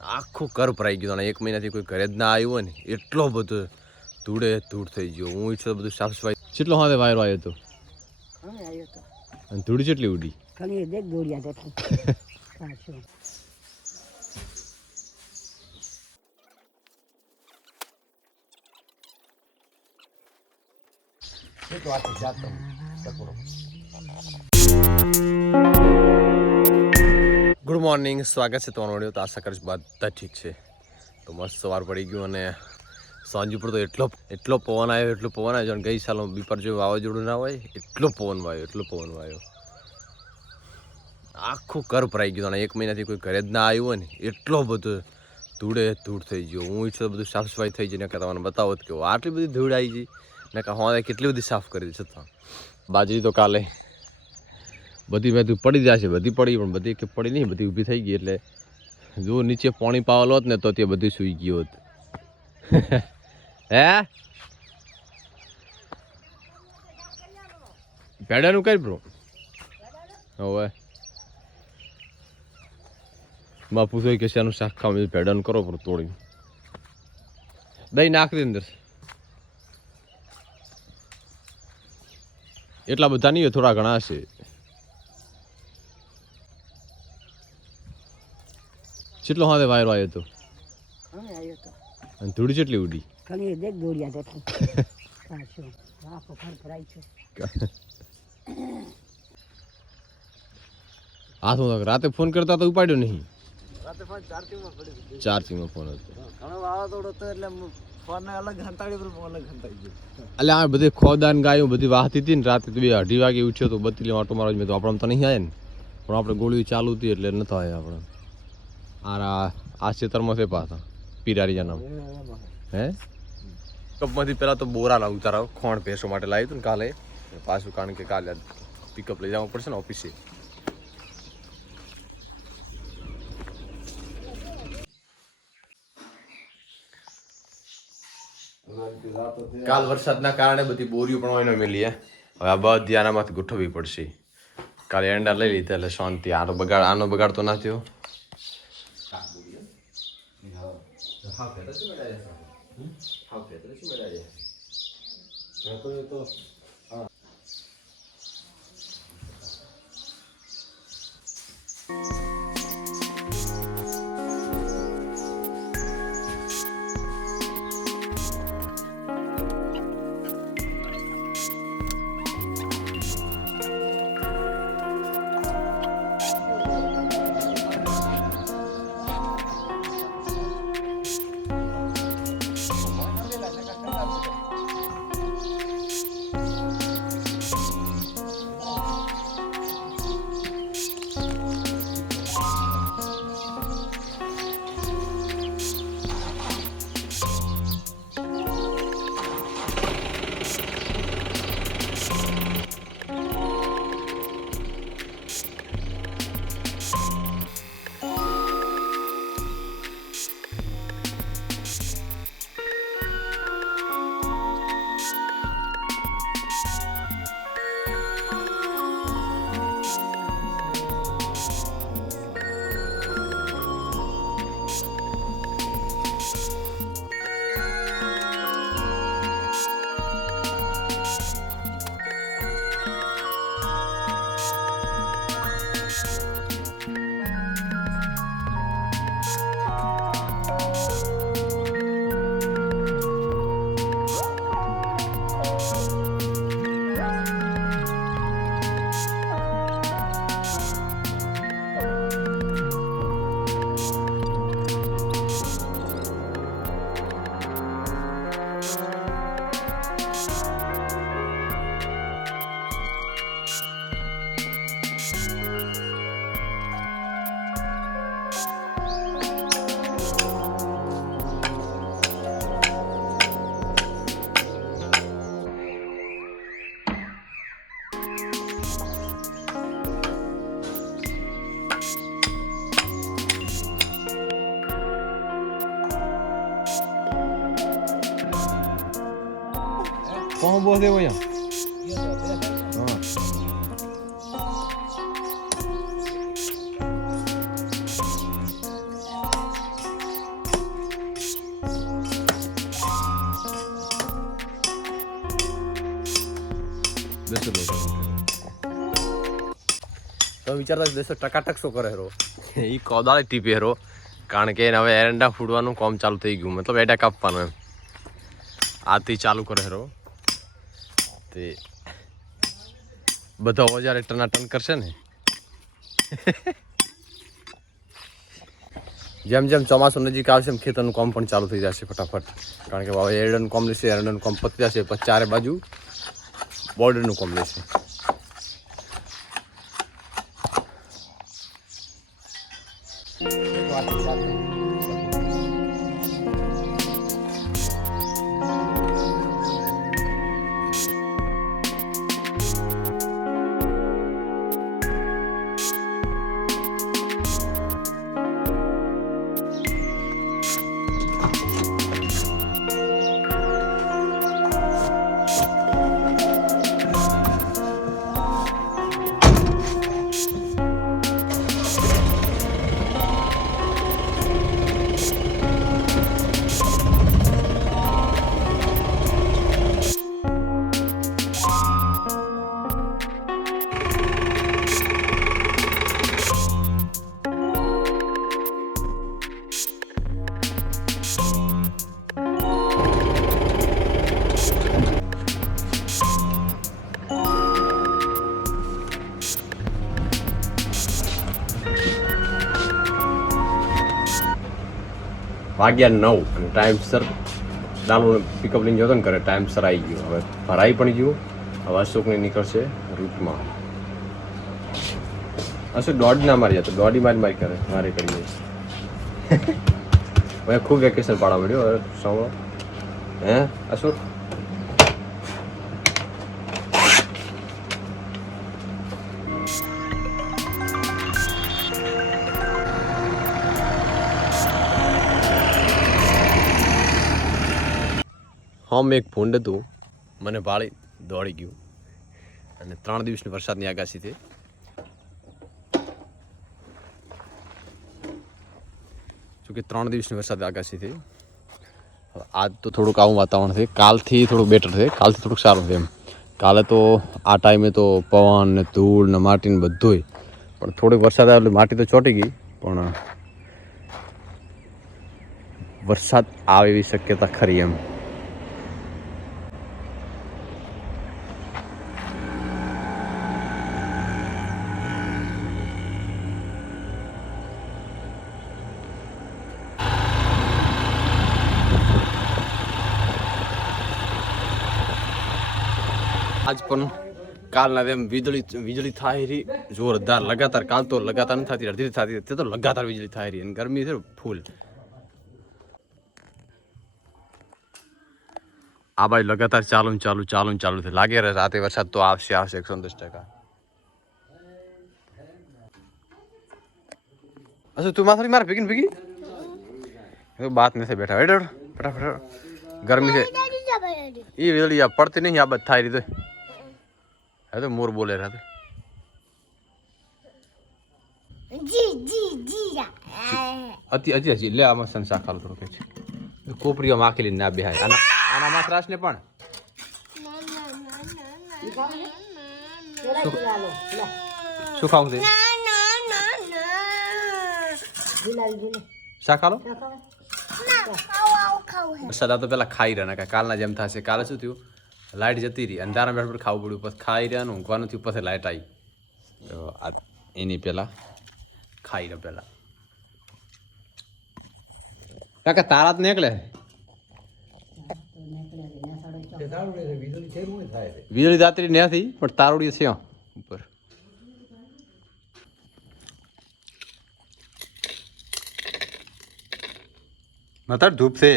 આખું ઘર ભરાઈ ગયું. અને 1 મહિનાથી કોઈ ઘરે જ ના આવ્યું હોય ને એટલો બધો ધૂળે ધૂળ થઈ ગયો. હું ઈચ્છો બધું સાફ સફાઈ કેટલો હાથે વાયરો આવ્યો હતો અને ધૂળ કેટલી ઉડી ખાલી દેખ દોડિયા દેખો કાચો તો આ જાતો ગુડ મોર્નિંગ, સ્વાગત છે તમારો વિડીયો. તો આશા કરીશ બધા ઠીક છે. તો મસ્ત સવાર પડી ગયું અને સાંજ ઉપર તો એટલો પવન આવ્યો જાણે ગઈ સાલ બીપર જેવું વાવાઝોડું ના હોય એટલો પવન વાયો. આખું ઘર ભરાઈ ગયું. અને 1 મહિનાથી કોઈ ઘરે જ ના આવ્યું હોય ને એટલો બધો ધૂળે ધૂળ થઈ ગયો. હું ઈચ્છો બધું સાફ સફાઈ થઈ જાય ને કે તમને બતાવો જ કેવો આટલી બધી ધૂળ આવી ગઈ ને કે હા કેટલી બધી સાફ કરી છતાં બાજરી તો કાલે બધી મેં પડી જશે, બધી પડી પણ બધી કે પડી નહીં, બધી ઊભી થઈ ગઈ. એટલે જો નીચે પાણી પાવેલો હોત ને તો તે બધી સૂઈ ગયો હોત. હે ભેડાનું કઈ બ્રો હવે બાપુ તો કે શાનું શાક ખાવા ભેડાનું કરો પણ તોડી દહીં નાખ દે અંદર. એટલા બધા નહીં હોય, થોડા ઘણા હશે. કેટલો હાથે વાયરો આવ્યો હતો અને ધૂળ કેટલી ઉડી ખાલી દેખ દોડિયા દેખો કાચો આખો ઘર ભરાઈ છે. હાથમાં રાતે ફોન કરતા તો ઉપાડ્યો નહીં. રાતે ફોન ચાર્જિંગમાં પડ્યો. ચાર્જિંગમાં ફોન હતો. ઘણો વાવાઝોડો હતો એટલે ફોનને અલગ હંતાડી પર અલગ હંતાઈ ગયો. એટલે આ બધી ખોદાન ગાયો બધી વાહતી હતી ને રાતે તો 2:30 વાગે ઉઠ્યો તો બત્તી ઓટો મારો મેં તો આપણે તો નહીં આવે ને પણ આપણે ગોળીઓ ચાલુ હતી એટલે નતા આવ્યા આપણે. આ ખેતરમાં છે પાછા પીરારીયા નામ. હે કપમાંથી પહેલાં તો બોરા ના ઉતારાવ ખોણ ભેંસો માટે લાવ્યું હતું ને કાલે પાછું, કારણ કે કાલે પિકઅપ લઈ જવું પડશે ને ઓફિસે. કાલ વરસાદના કારણે બધી બોરીઓ પણ હોય મેલી હવે આ બધી આનામાંથી ગોઠવવી પડશે. કાલે એંડા લઈ લીધા એટલે શાંતિ. આનો બગાડ તો ના થયો. કોણ બોલ દેવો અહીંયા? બધું લોટો તો વિચારતા દેશો ટકાટક શું કરે હેરો એ કોદાળી ટીપે હેરો કારણ કે એને હવે એરંડા ફૂડવાનું કામ ચાલુ થઈ ગયું મતલબ એડા કાપવાનું એમ આથી ચાલુ કરે હેરો તે બધા ઓજાર ટનાટન કરશે ને જેમ જેમ ચોમાસું નજીક આવશે એમ ખેતરનું કામ પણ ચાલુ થઈ જશે ફટાફટ કારણ કે હવે એરંડાનું કામ લેશે એરંડાનું કામ પતી જશે પછી ચારે બાજુ બોર્ડરનું કામ લેશે વાગ્યા 9 અને ટાઈમસર ડાલું પિકઅપ લઈને જતો ને કરે ટાઈમસર આવી ગયો હવે ભરાઈ પણ ગયું હવે અશોકને નીકળશે રૂટમાં અશોક દોડ ના મારી જતો દોડી મારી કરે મારે કરીએ હવે ખૂબ વેકેશન પાડવા મળ્યો હવે સાંભળો હે અશોક હા મેં એક ભૂંડ હતું મને ભાળી દોડી ગયું અને 3 દિવસની વરસાદની આગાસી થઈ જોકે 3 દિવસની વરસાદ આગાસી થઈ આજ તો થોડુંક આવું વાતાવરણ છે કાલથી થોડુંક બેટર છે કાલથી થોડુંક સારું છે એમ કાલે તો આ ટાઈમે તો પવન ને ધૂળ ને માટી ને બધુંય પણ થોડીક વરસાદ આવ્યો એટલે માટી તો ચોંટી ગઈ પણ વરસાદ આવે એવી શક્યતા ખરી એમ આજ પણ કાલના એમ વીજળી થાય રહી જોરદાર લગાતાર કાલ તો લગાતાર નથી થતી અડધી થતી તે તો લગાતાર વીજળી થાય રહી અને ગરમી છે ફૂલ આ બાજુ લગાતાર ચાલુ છે લાગે રાતે વરસાદ તો આવશે 110%. અચ્છા તું માથારી મારે ભેગી બાત નથી બેઠા હેડ ફટાફટ ગરમી છે એ વીજળી આ પડતી નહીં આ બધ થાય રહી તો है तो मोर बोले रहा अति अति अति ले आमा संसा खालो थोड़ो के कोपरीओ माखेली ना बेहाय आना मात्रास ने पण શું ખાવું છે શા ખાલો સદા તો પેલા ખાઈ રહ્યા ને કાલના જેમ થશે કાલે શું થયું લાઇટ જતી રહી અંધારા બેઠ પર ખાવું પડ્યું પછી ખાઈ રહ્યા ઊંઘવાનું થયું પછી લાઇટ આવી તો આ એની પહેલાં ખાઈ રહ્યા પહેલાં કાકા તારા જ નીકળે વીજળી દાતરી નથી પણ તારોડી છે ઉપર મતલબ ધૂપ છે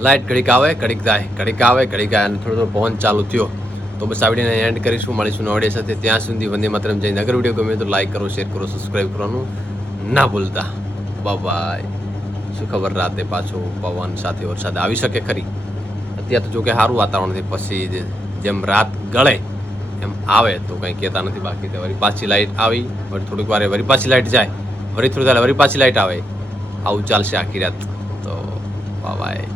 લાઇટ ઘડીક આવે ઘડીક જાય ઘડીક આવે ઘડીક જાય અને થોડો પવન ચાલુ થયો તો બસ આ વિડીયોને એન્ડ કરીશું મળીશું નવા સાથે ત્યાં સુધી વંદે માતરમ જઈને અગર વિડીયો ગમે તો લાઈક કરો શેર કરો સબસ્ક્રાઈબ કરવાનું ના ભૂલતા બાય શું ખબર રાતે પાછો પવન સાથે વરસાદ આવી શકે ખરી અત્યારે તો જોકે સારું વાતાવરણ છે પછી જેમ રાત ગળે એમ આવે તો કંઈ કહેતા નથી બાકી તો વળી પાછી લાઇટ આવી વળી થોડીક વારે વળી પાછી લાઇટ જાય વળી થોડી વાર વળી પાછી લાઇટ આવે આવું ચાલશે આખી રાત તો બાય